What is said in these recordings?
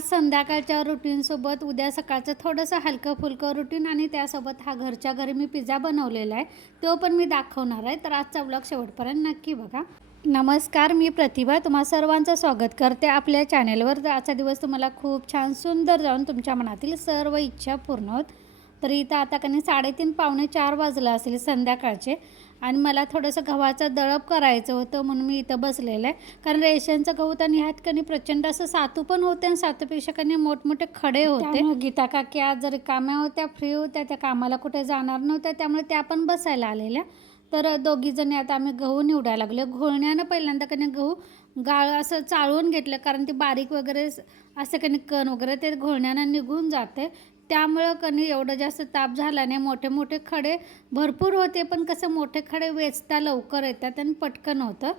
आज संध्याकाळच्या रुटीनसोबत उद्या सकाळचं थोडंसं हलकं-फुलकं रुटीन आणि त्यासोबत हा घरच्या घरी मी पिझ्झा बनवलेला आहे, तो पण मी दाखवणार आहे. तर आजचा व्लॉग शेवटपर्यंत नक्की बघा. नमस्कार, मी प्रतिभा तुम्हा सर्वांचं स्वागत करते आपल्या चॅनेलवर. तर आजचा दिवस तुम्हाला खूप छान सुंदर जाऊन तुमच्या मनातील सर्व इच्छा पूर्ण होत. तर इथं आता कधी 3:30 पावणे 4 वाजलं असेल संध्याकाळचे आणि मला थोडंसं गव्हाचं दळप करायचं होतं म्हणून मी इथं बसलेलं आहे. कारण रेशनचं गहू तर ह्यात कधी प्रचंड असं सातू पण होते आणि सातूपेक्षा कधी मोठमोठे खडे होते. गीता काकी आज जर काम्या होत्या, फ्री होत्या, त्या कामाला कुठे जाणार नव्हत्या, त्यामुळे त्या पण बसायला आलेल्या. तर दोघीजणी आता आम्ही गहू निवडायला लागलो. घोळण्यानं पहिल्यांदा कधी गहू असं चाळून घेतलं, कारण ती बारीक वगैरे असं कधी कण वगैरे ते घोळण्यानं निघून जाते. त्यामुळं कधी एवढं जास्त ताप झाला नाही. मोठे मोठे खडे भरपूर होते, पण कसं मोठे खडे वेचता लवकर येतात आणि पटकन होतं.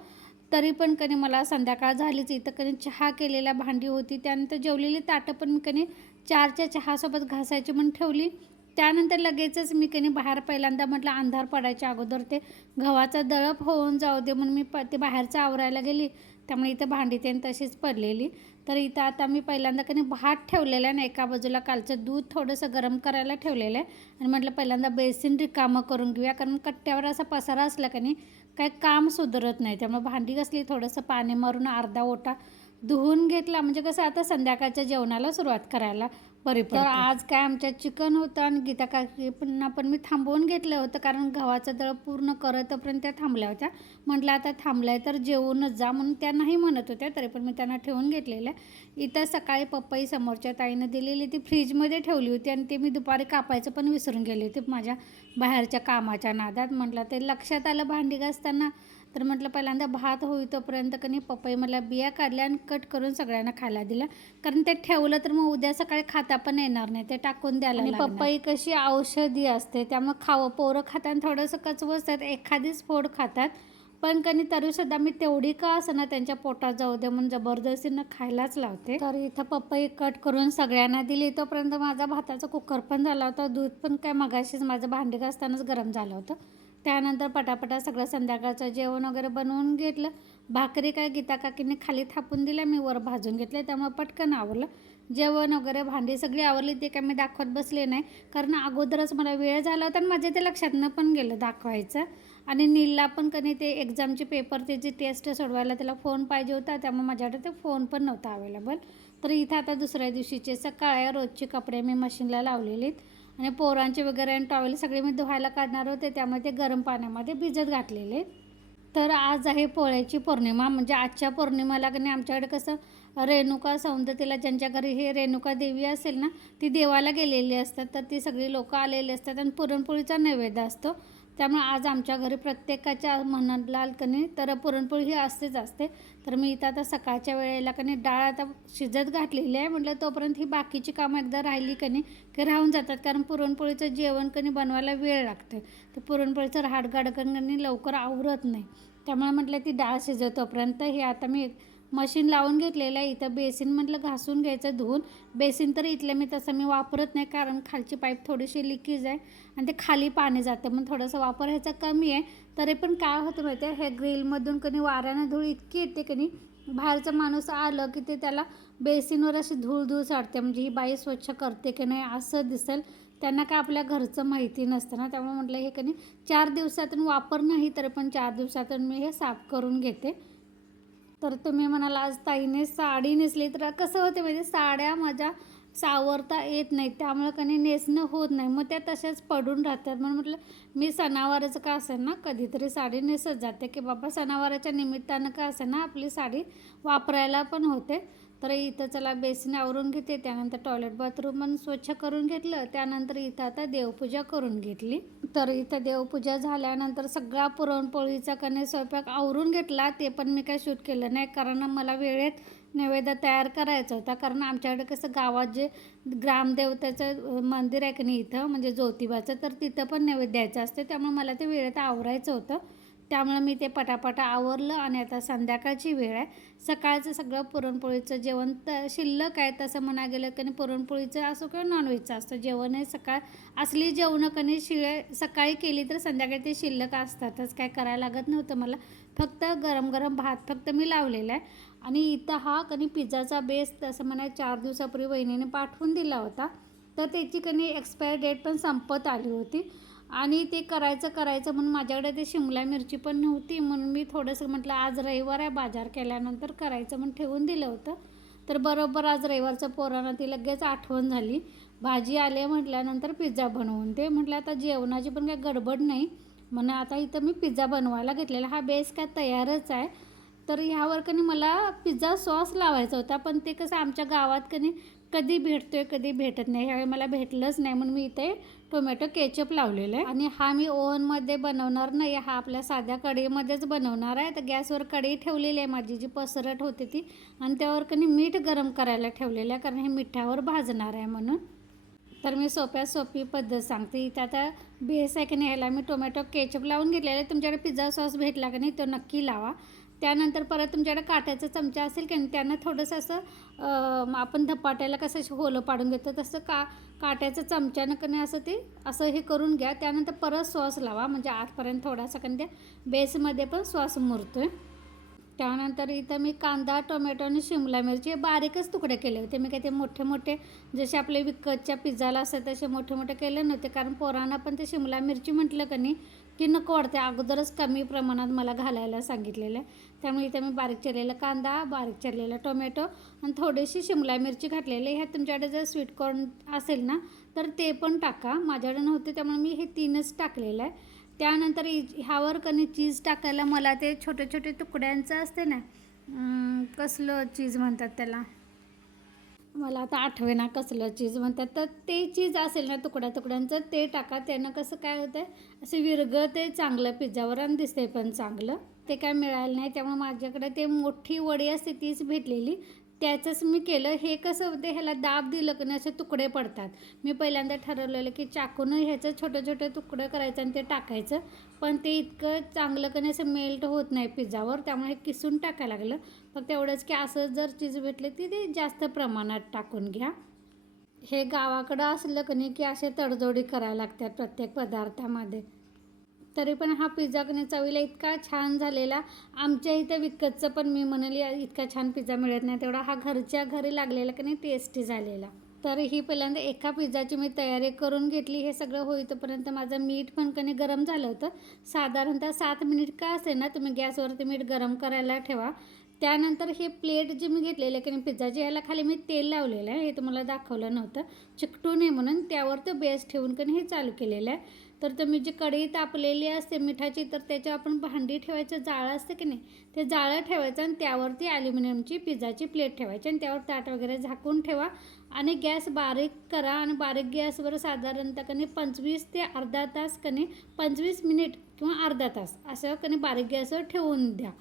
तरी पण कधी मला संध्याकाळ झालीच. इथं कधी चहा केलेल्या भांडी होती, त्यानंतर जेवलेली ताटं पण मी कधी 4च्या चहासोबत घासायची म्हणून ठेवली. त्यानंतर लगेचच मी कधी बाहेर पहिल्यांदा म्हटलं अंधार पडायच्या अगोदर ते गव्हाचा दळप होऊन जाऊ दे म्हणून मी ते बाहेरचं आवरायला गेली. त्यामुळे इथं भांडी ते तशीच पडलेली. तर इथं आता मी पहिल्यांदा कधी भात ठेवलेला आहे आणि एका बाजूला कालचं दूध थोडंसं गरम करायला ठेवलेलं आहे आणि म्हटलं पहिल्यांदा बेसिन रिकामं करून घेऊया, कारण कट्ट्यावर असा पसारा असला का नाही काही काम सुधारत नाही. त्यामुळे भांडी घासली, थोडंसं पाणी मारून अर्धा ओटा धुवून घेतला, म्हणजे कसं आता संध्याकाळच्या जेवणाला सुरुवात करायला बरी पडते. तर आज काय आमच्यात चिकन होतं आणि गीता काकींना पण मी थांबवून घेतलं होतं, कारण गव्हाचं दळप पूर्ण करतपर्यंत त्या थांबल्या होत्या. म्हटलं आता थांबलं आहे तर जेवूनच जा म्हणून त्या नाही म्हणत होत्या, तरी पण मी त्यांना ठेवून घेतलेलं आहे. इथं सकाळी पपई समोरच्या ताईनं दिलेली ती फ्रीजमध्ये ठेवली होती आणि ते मी दुपारी कापायचं पण विसरून गेले होते माझ्या बाहेरच्या कामाच्या नादात. म्हटलं ते लक्षात आलं भांडी घासताना, तर म्हटलं पहिल्यांदा भात होई तोपर्यंत कधी पपई मला बिया काढल्या आणि कट करून सगळ्यांना खायला दिलं, कारण ते ठेवलं तर मग उद्या सकाळी खाता पण येणार नाही, ते टाकून द्यायला. आणि पपई कशी औषधी असते, त्यामुळे पोरं खाताना थोडंसं कचवसतात, एखादीच फोड खातात, पण कधी तरीसुद्धा मी तेवढी का असं ना त्यांच्या पोटात जाऊ दे म्हणून जबरदस्तीनं खायलाच लावते. तर इथं पपई कट करून सगळ्यांना दिली. तोपर्यंत माझा भाताचा कुकर पण झाला होता, दूध पण काय मगाशीच माझं भांडी घासतानाच गरम झालं होतं. त्यानंतर पटापटा सगळं संध्याकाळचं जेवण वगैरे बनवून घेतलं. भाकरी काय गीता काकीने खाली थापून दिल्या, मी वर भाजून घेतले, त्यामुळे पटकन आवरलं. जेवण वगैरे भांडी सगळी आवरली. ते काय मी दाखवत बसले नाही, कारण अगोदरच मला वेळ झाला होता आणि माझ्या ते लक्षातनं पण गेलं दाखवायचं. आणि नीलला पण कधी ते एक्झामचे पेपर त्याची टेस्ट सोडवायला त्याला फोन पाहिजे होता, त्यामुळे माझ्याकडे ते फोन पण नव्हता अवेलेबल. तर इथं आता दुसऱ्या दिवशीचे सकाळ रोजचे कपडे मी मशीनला लावलेले आणि पोरांचे वगैरे आणि टॉवेल सगळे मी धुवायला काढणार होते, त्यामुळे ते गरम पाण्यामध्ये भिजत घातलेले. तर आज आहे पोळ्याची पौर्णिमा. म्हणजे आजच्या पौर्णिमाला की नाही आमच्याकडे कसं रेणुका सौंदतीला ज्यांच्या घरी हे रेणुका देवी असेल ना, ती देवाला गेलेली असतात, तर ती सगळी लोकं आलेली असतात आणि पुरणपोळीचा नैवेद्य असतो. त्यामुळे आज आमच्या घरी प्रत्येकाच्या म्हणालाल कणी तर पुरणपोळी ही असतेच असते. तर मी इथं आता सकाळच्या वेळेला कणी डाळ आता शिजत घातलेली आहे. म्हटलं तोपर्यंत ही बाकीची कामं एकदा राहिली कणी की राहून जातात, कारण पुरणपोळीचं जेवण कणी बनवायला वेळ लागते. तर पुरणपोळीचं राहडगाडकन कणी लवकर आवरत नाही, त्यामुळे म्हटलं ती डाळ शिजतोपर्यंत हे आता मी मशीन लावून घेतलेलं आहे. इथं बेसिन म्हटलं घासून घ्यायचं धुवून. बेसिन तर इथलं मी तसं मी वापरत नाही, कारण खालची पाईप थोडीशी लिकेज आहे आणि ते खाली पाणी जातं, मग थोडंसं वापर ह्याचा कमी आहे. तरी पण काय होतं माहिती आहे, हे ग्रिलमधून कधी वाऱ्यानं धूळ इतकी येते कधी बाहेरचा माणूस आलं की ते त्याला बेसिनवर अशी धूळ साडते, म्हणजे ही बाई स्वच्छ करते की नाही असं दिसेल. त्यांना काय आपल्या घरचं माहिती नसतं ना, त्यामुळे म्हटलं हे कधी 4 दिवसातून वापर नाही, तरी पण 4 दिवसातून मी हे साफ करून घेते. तर तुम्ही म्हणाल आज ताईने साडी नेसली, तर कसं होते म्हणजे साड्या माझ्या सावरता येत नाही, त्यामुळं कधी नेसणं होत नाही, मग त्या तशाच पडून राहतात. म्हणून म्हटलं मी सणावाराचं का असेल ना कधीतरी साडी नेसत जाते, की बाबा सणावाराच्या निमित्तानं का असेल ना आपली साडी वापरायला पण होते. तर इथं चला बेसिन आवरून घेते, त्यानंतर टॉयलेट बाथरूम पण स्वच्छ करून घेतलं. त्यानंतर इथं आता देवपूजा करून घेतली. तर इथं देवपूजा झाल्यानंतर सगळा पुरणपोळीचा कणे स्वयंपाक आवरून घेतला. ते पण मी काय शूट केलं नाही, कारण मला वेळेत नैवेद्य तयार करायचा होता. कारण आमच्याकडे कसं गावात जे ग्रामदेवतेचं मंदिर आहे की नाही इथं, म्हणजे ज्योतिबाचं, तर तिथं पण नैवेद्य द्यायचं असते, त्यामुळे मला ते वेळेत आवरायचं होतं. त्यामुळे मी ते पटापटा आवरलं आणि आता संध्याकाळची वेळ आहे. सकाळचं सगळं पुरणपोळीचं जेवण तर शिल्लक आहे. तसं म्हणा गेलं की पुरणपोळीचं असो किंवा नॉनव्हेजचं असतं जेवण आहे. सकाळ असली जेवणं कधी सकाळी केली तर संध्याकाळी ते शिल्लक असतातच, काय करायला लागत नव्हतं मला. फक्त गरम गरम भात फक्त मी लावलेला आहे आणि इथं हा कणी पिझ्झाचा बेस तसं म्हणा 4 दिवसापूर्वी वहिनीने पाठवून दिला होता, तर त्याची कणी एक्सपायर डेट पण संपत आली होती. आणि ते करायचं म्हणून माझ्याकडे ते शिमला मिरची पण नव्हती, म्हणून मी थोडंसं म्हटलं आज रविवार आहे, बाजार केल्यानंतर करायचं म्हणून ठेवून दिलं होतं. तर बरोबर आज रविवारचं पोरांना ती लगेच आठवण झाली, भाजी आले म्हटल्यानंतर पिझ्झा बनवून दे. म्हटलं आता जेवणाची पण काही गडबड नाही, म्हणून आता इथं मी पिझ्झा बनवायला घेतलेला. हा बेस काय तयारच आहे. तर ह्यावर कधी मला पिझ्झा सॉस लावायचा होता, पण ते कसं आमच्या गावात कधी भेटतोय कधी भेटत नाही. ह्यावेळी मला भेटलंच नाही, म्हणून मी इथे टोमॅटो केचप लावलेलं आहे. आणि हा मी ओव्हनमध्ये बनवणार नाही, हा आपल्या साध्या कढईमध्येच बनवणार आहे. तर गॅसवर कढई ठेवलेली आहे माझी जी पसरट होती ती, आणि त्यावर मीठ गरम करायला ठेवलेलं आहे, कारण हे मिठावर भाजणार आहे म्हणून. तर मी सोप्यात सोपी पद्धत सांगते. इथं आता बेस आहे की नाही, ह्याला मी टोमॅटो केचप लावून घेतलेला आहे. तुमच्याकडे पिझ्झा सॉस भेटला की नाही तो नक्की लावा. त्यानंतर परत तुमच्याकडे काट्याचा चमचा असेल की नाही, त्यानं थोडंसं असं आपण धपाट्याला कसं होलं पाडून घेतो तसं काट्याचं चमच्यानं की नाही असं हे करून घ्या. त्यानंतर परत सॉस लावा, म्हणजे आतपर्यंत थोडासा त्या बेसमध्ये पण सॉस मुरतो आहे. त्यानंतर इथं मी कांदा, टोमॅटो आणि शिमला मिरची हे बारीकच तुकडे केले होते. मी काही ते मोठे मोठे जसे आपले विकतच्या पिझ्झाला असतात तसे मोठे मोठे केले नव्हते, कारण पोरांना पण ते शिमला मिरची म्हटलं की नको वाटते. अगोदरच कमी प्रमाणात मला घालायला सांगितलेलं आहे. त्यामुळे इथं मी बारीक चिरलेला कांदा, बारीक चिरलेला टोमॅटो आणि थोडीशी शिमला मिरची घातलेली. ह्यात तुमच्याकडे जर स्वीटकॉर्न असेल ना तर ते पण टाका. माझ्याकडे नव्हते त्यामुळे मी हे 3च टाकलेलं आहे. त्यानंतर ह्यावर चीज टाकायला मला ते छोटे छोटे तुकड्यांचं असते ना, कसलं चीज म्हणतात त्याला, मला आता आठवेना कसलं चीज म्हणतात. तर ते चीज असेल ना तुकड्यांचं ते टाका. त्यानं कसं काय होतं असं विरघळते चांगलं पिझ्झावर आणि दिसते पण चांगलं. ते काय मिळालं नाही, त्यामुळे माझ्याकडे ते मोठी वडी असते तीच भेटलेली, त्याचंच मी केलं. हे कसं होतं, ह्याला दाब दिलं की नाही असे तुकडे पडतात. मी पहिल्यांदा ठरवलेलं की चाकून ह्याचं छोटे छोटे तुकडे करायचं आणि ते टाकायचं, पण ते इतकं चांगलं की नाही असं मेल्ट होत नाही पिझ्झावर, त्यामुळे किसून टाकायला लागलं. फक्त एवढंच की असं जर चीज भेटले ती ते जास्त प्रमाणात टाकून घ्या. हे गावाकडं असलं की नाही की असे तडजोडी करायला लागतात प्रत्येक पदार्थामध्ये. तरी पण हा पिझ्झा चवीला इतका छान झालेला. आमच्या इथं विकतचं पण मी म्हणाली इतका छान पिझ्झा मिळत नाही, तेवढा हा घरच्या घरी लागलेला की नाही टेस्टी झालेला. तर ही पहिल्यांदा एका पिझ्झाची मी तयारी करून घेतली. हे सगळं होईतोपर्यंत माझं मीठ पण गरम झालं होतं. साधारणतः 7 मिनिट का असेल ना तुम्ही गॅसवरती मीठ गरम करायला ठेवा. त्यानंतर हे प्लेट जी मी घेतलेली आहे की नाही पिझ्झाची, ह्याला खाली मी तेल लावलेलं आहे, हे तुम्हाला दाखवलं नव्हतं चिकटू नये म्हणून. त्यावर तो बेस ठेवून हे चालू केलेलं आहे. तर तुम्ही जी कढई तापलेली असते मिठाची, तर त्याच्यावर आपण भांडी ठेवायचं जाळं असतं की नाही, ते जाळं ठेवायचं आणि त्यावरती ॲल्युमिनियमची पिझ्झाची प्लेट ठेवायची आणि त्यावर ताट वगैरे झाकून ठेवा. आणि गॅस बारीक करा आणि बारीक गॅसवर साधारणतः 25 ते अर्धा तास 25 मिनिट किंवा अर्धा तास असं बारीक गॅसवर ठेवून द्या.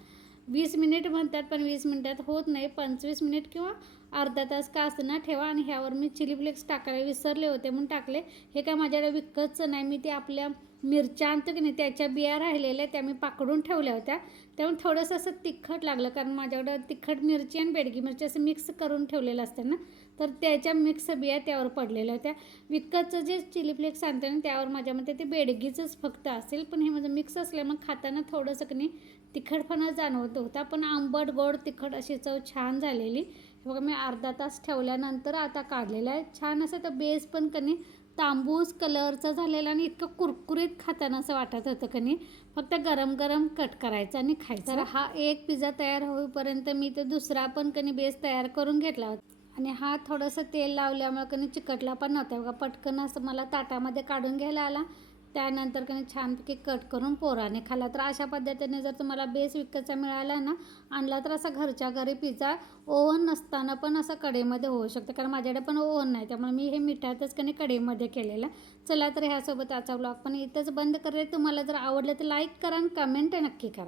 20 मिनिट म्हणतात पण 20 मिनिटात होत नाही, 25 मिनिट किंवा अर्धा तास का असं ठेवा. आणि ह्यावर मी चिली फ्लेक्स टाकायला विसरले होते म्हणून टाकले. हे काय माझ्याकडे विकतचं नाही, मी ते आपल्या मिरच्या आणतो की नाही त्याच्या बिया राहिलेल्या त्या मी पाकडून ठेवल्या होत्या, त्यामुळे थोडंसं असं तिखट लागलं, कारण माझ्याकडं तिखट मिरची आणि बेडगी मिरची असं मिक्स करून ठेवलेलं असतं ना, तर त्याच्या मिक्स बिया त्यावर पडलेल्या होत्या. विकतचं जे चिली फ्लेक्स आणते ना त्यावर माझ्या मते ते बेडगीचंच फक्त असेल, पण हे माझं मिक्स असल्यामुळे खाताना थोडंसं तिखटपणा जाणवत होता, पण आंबट गोड तिखट अशी चव छान झालेली. बघा मी अर्धा तास ठेवल्यानंतर आता काढलेला आहे. छान असं तर बेस पण तांबूस कलरचा झालेला आणि इतकं कुरकुरीत खाताना असं वाटत होतं फक्त गरम गरम कट करायचं आणि खायचं. तर हा एक पिझ्झा तयार होईपर्यंत मी तर दुसरा पण बेस तयार करून घेतला होता. आणि हा थोडंसं तेल लावल्यामुळे चिकटला पण नव्हता. बघा पटकन असं मला ताटामध्ये काढून घ्यायला आला. त्यानंतर छानपैकी कट करून पोराने खाल्ला. तर अशा पद्धतीने जर तुम्हाला बेस विकतचा मिळाला ना आणला तर असा घरच्या घरी पिझ्झा ओव्हन नसताना पण असं कढईमध्ये होऊ शकतं, कारण माझ्याकडे पण ओव्हन नाही, त्यामुळे मी हे मिठातच कढईमध्ये केलेलं. चला तर ह्यासोबत आजचा व्लॉग पण इथंच बंद करेल. तुम्हाला जर आवडलं तर लाईक करा आणि कमेंट नक्की करा.